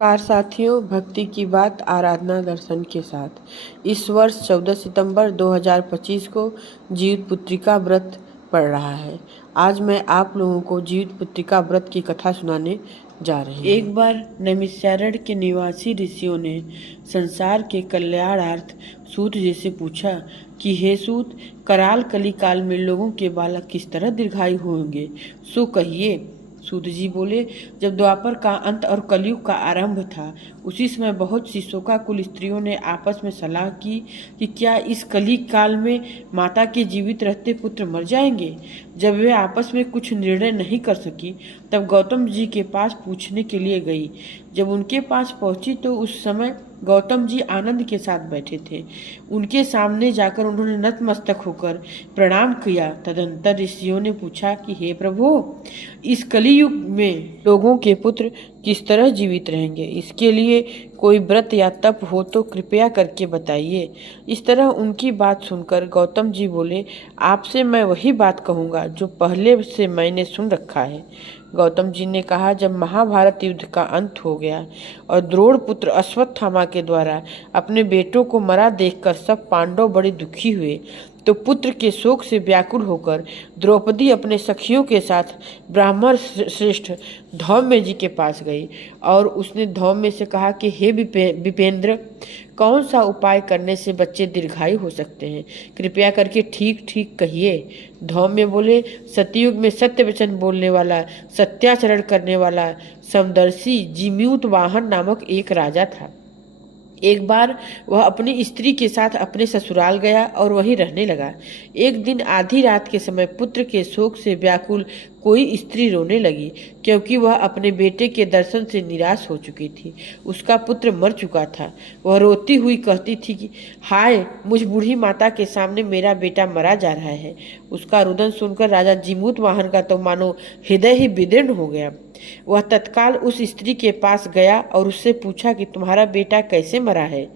Car साथियों, भक्ति की बात आराधना दर्शन के साथ इस वर्ष 14 सितंबर 2025 को जीवित पुत्रिका व्रत पड़ रहा है। आज मैं आप लोगों को जीवित पुत्रिका व्रत की कथा सुनाने जा रही हूँ। एक बार नैमिषारण्य के निवासी ऋषियों ने संसार के कल्याणार्थ सूत जी से पूछा कि हे सूत, कराल कली काल में लोगों के बालक किस तरह दीर्घायु होंगे, सो कहिए। सूत जी बोले, जब द्वापर का अंत और कलयुग का आरंभ था, उसी समय बहुत सी शोकाकुल स्त्रियों ने आपस में सलाह की कि क्या इस कली काल में माता के जीवित रहते पुत्र मर जाएंगे। जब वे आपस में कुछ निर्णय नहीं कर सकी, तब गौतम जी के पास पूछने के लिए गई। जब उनके पास पहुंची तो उस समय गौतम जी आनंद के साथ बैठे थे। उनके सामने जाकर उन्होंने नतमस्तक होकर प्रणाम किया। तदंतर ऋषियों ने पूछा कि हे प्रभु, इस कलियुग में लोगों के पुत्र किस तरह जीवित रहेंगे, इसके लिए कोई व्रत या तप हो तो कृपया करके बताइए। इस तरह उनकी बात सुनकर गौतम जी बोले, आपसे मैं वही बात कहूँगा जो पहले से मैंने सुन रखा है। गौतम जी ने कहा, जब महाभारत युद्ध का अंत हो गया और द्रोण पुत्र अश्वत्थामा के द्वारा अपने बेटों को मरा देखकर सब पांडव बड़े दुखी हुए, तो पुत्र के शोक से व्याकुल होकर द्रौपदी अपने सखियों के साथ ब्राह्मण श्रेष्ठ धौम्य जी के पास गई और उसने धौम्य से कहा कि हे विपेंद्र, कौन सा उपाय करने से बच्चे दीर्घायु हो सकते हैं, कृपया करके ठीक ठीक कहिए। धौम्य बोले, सतयुग में सत्य वचन बोलने वाला, सत्याचरण करने वाला समदर्शी जिम्यूत वाहन नामक एक राजा था। एक बार वह अपनी स्त्री के साथ अपने ससुराल गया और वहीं रहने लगा। एक दिन आधी रात के समय पुत्र के शोक से व्याकुल कोई स्त्री रोने लगी, क्योंकि वह अपने बेटे के दर्शन से निराश हो चुकी थी। उसका पुत्र मर चुका था। वह रोती हुई कहती थी कि हाय, मुझ बूढ़ी माता के सामने मेरा बेटा मरा जा रहा है। उसका रुदन सुनकर राजा जिमूत वाहन का तो मानो हृदय ही विदीर्ण हो गया। वह तत्काल उस स्त्री के पास गया और उससे पूछा कि तुम्हारा बेटा कैसे मरा है।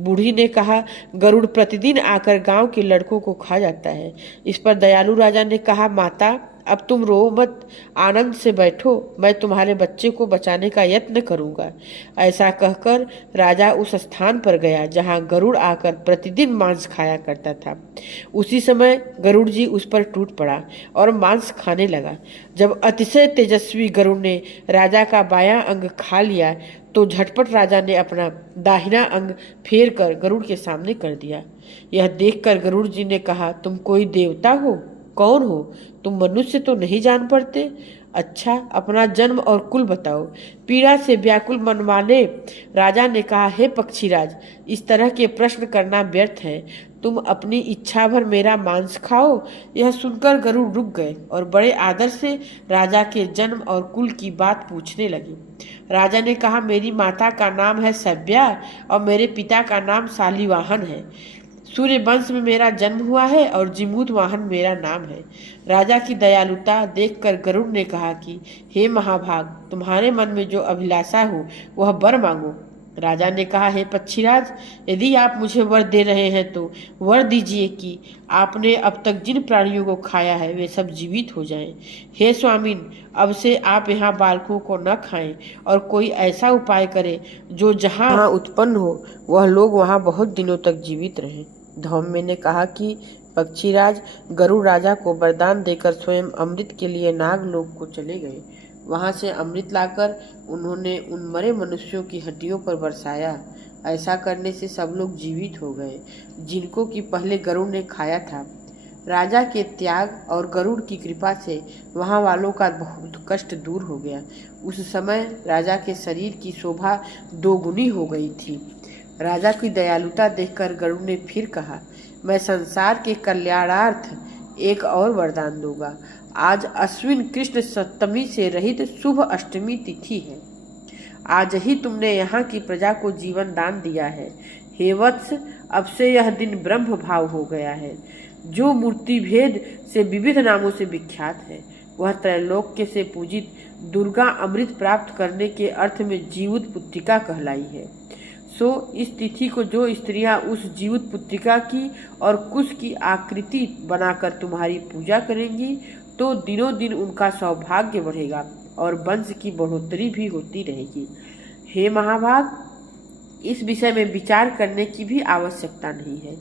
बूढ़ी ने कहा, गरुड़ प्रतिदिन आकर गांव के लड़कों को खा जाता है। इस पर दयालु राजा ने कहा, माता अब तुम रो मत, आनंद से बैठो, मैं तुम्हारे बच्चे को बचाने का यत्न करूंगा। ऐसा कहकर राजा उस स्थान पर गया जहां गरुड़ आकर प्रतिदिन मांस खाया करता था। उसी समय गरुड़ जी उस पर टूट पड़ा और मांस खाने लगा। जब अतिशय तेजस्वी गरुड़ ने राजा का बायां अंग खा लिया तो झटपट राजा ने अपना दाहिना अंग फेर कर गरुड़ के सामने कर दिया। यह देखकर गरुड़ जी ने कहा, तुम कोई देवता हो? कौन हो तुम? मनुष्य तो नहीं जान पड़ते। अच्छा, अपना जन्म और कुल बताओ। पीड़ा से व्याकुल मन वाले राजा ने कहा, हे पक्षीराज, इस तरह के प्रश्न करना व्यर्थ है। तुम अपनी इच्छा भर मेरा मांस खाओ। यह सुनकर गरुड़ रुक गए और बड़े आदर से राजा के जन्म और कुल की बात पूछने लगे। राजा ने कहा, मेरी माता का नाम है सभ्या और मेरे पिता का नाम शालिवाहन है। सूर्य वंश में मेरा जन्म हुआ है और जिमूत वाहन मेरा नाम है। राजा की दयालुता देखकर गरुड़ ने कहा कि हे महाभाग, तुम्हारे मन में जो अभिलाषा हो वह वर मांगो। राजा ने कहा, हे पक्षीराज, यदि आप मुझे वर दे रहे हैं तो वर दीजिए कि आपने अब तक जिन प्राणियों को खाया है वे सब जीवित हो जाएं। हे स्वामीन, अब से आप यहाँ बालकों को न खाएं और कोई ऐसा उपाय करें जो जहाँ उत्पन्न हो वह लोग वहाँ बहुत दिनों तक जीवित रहें। धौम्य ने कहा कि पक्षीराज, गरुड़ राजा को वरदान देकर स्वयं अमृत के लिए नागलोक को चले गए। वहां से अमृत लाकर उन्होंने उन मरे मनुष्यों की हड्डियों पर बरसाया। ऐसा करने से सब लोग जीवित हो गए जिनको कि पहले गरुड़ ने खाया था। राजा के त्याग और गरुड़ की कृपा से वहां वालों का बहुत कष्ट दूर हो गया। उस समय राजा के शरीर की शोभा दोगुनी हो गई थी। राजा की दयालुता देखकर गरुड़ ने फिर कहा, मैं संसार के कल्याणार्थ एक और वरदान दूंगा। आज अश्विन कृष्ण सप्तमी से रहित शुभ अष्टमी तिथि है। आज ही तुमने यहाँ की प्रजा को जीवन दान दिया है। हे वत्स, अब से यह दिन ब्रह्म भाव हो गया है। जो मूर्ति भेद से विविध नामों से विख्यात है, वह त्रैलोक्य से पूजित दुर्गा अमृत प्राप्त करने के अर्थ में जीवित पुत्रिका कहलाई है। सो इस तिथि को जो स्त्रियां उस जीवित पुत्रिका की और कुश की आकृति बनाकर तुम्हारी पूजा करेंगी तो दिनों दिन उनका सौभाग्य बढ़ेगा और वंश की बढ़ोतरी भी होती रहेगी। हे महाभाग, इस विषय में विचार करने की भी आवश्यकता नहीं है।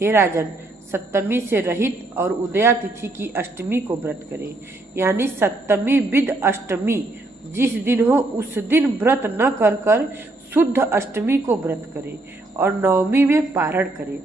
हे राजन, सप्तमी से रहित और उदया तिथि की अष्टमी को व्रत करें, यानी सप्तमी विद अष्टमी जिस दिन हो उस दिन व्रत न कर शुद्ध अष्टमी को व्रत करें और नवमी में पारण करें।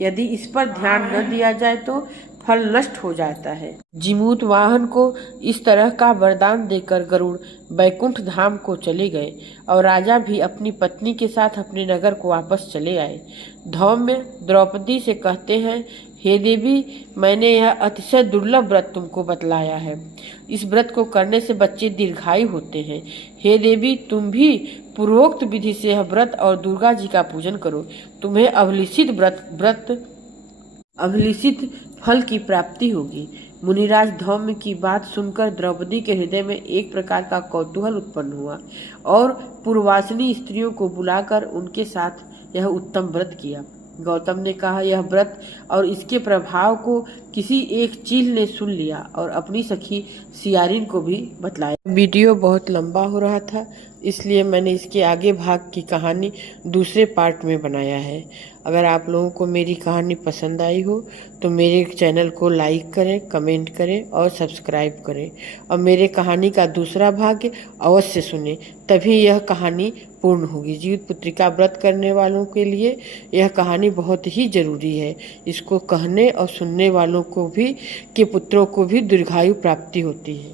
यदि इस पर ध्यान न दिया जाए तो फल नष्ट हो जाता है। जिमूत वाहन को इस तरह का वरदान देकर गरुड़ बैकुंठ धाम को चले गए और राजा भी अपनी पत्नी के साथ अपने नगर को वापस चले आए। धौम्य द्रौपदी से कहते हैं, हे देवी, मैंने यह अतिशय दुर्लभ व्रत तुमको बतलाया है। इस व्रत को करने से बच्चे दीर्घायु होते हैं। हे देवी, तुम भी पूर्वोक्त विधि से यह व्रत और दुर्गा जी का पूजन करो। तुम्हें अभिलिषित फल की प्राप्ति होगी। मुनिराज धौम्य की बात सुनकर द्रौपदी के हृदय में एक प्रकार का कौतूहल उत्पन्न हुआ और पूर्वासिनी स्त्रियों को बुलाकर उनके साथ यह उत्तम व्रत किया। गौतम ने कहा, यह व्रत और इसके प्रभाव को किसी एक चील ने सुन लिया और अपनी सखी सियारिन को भी बतलाया। वीडियो बहुत लंबा हो रहा था, इसलिए मैंने इसके आगे भाग की कहानी दूसरे पार्ट में बनाया है। अगर आप लोगों को मेरी कहानी पसंद आई हो तो मेरे चैनल को लाइक करें, कमेंट करें और सब्सक्राइब करें और मेरे कहानी का दूसरा भाग अवश्य सुनें, तभी यह कहानी पूर्ण होगी। जीवित पुत्रिका व्रत करने वालों के लिए यह कहानी बहुत ही जरूरी है। इसको कहने और सुनने वालों को भी के पुत्रों को भी दीर्घायु प्राप्ति होती है।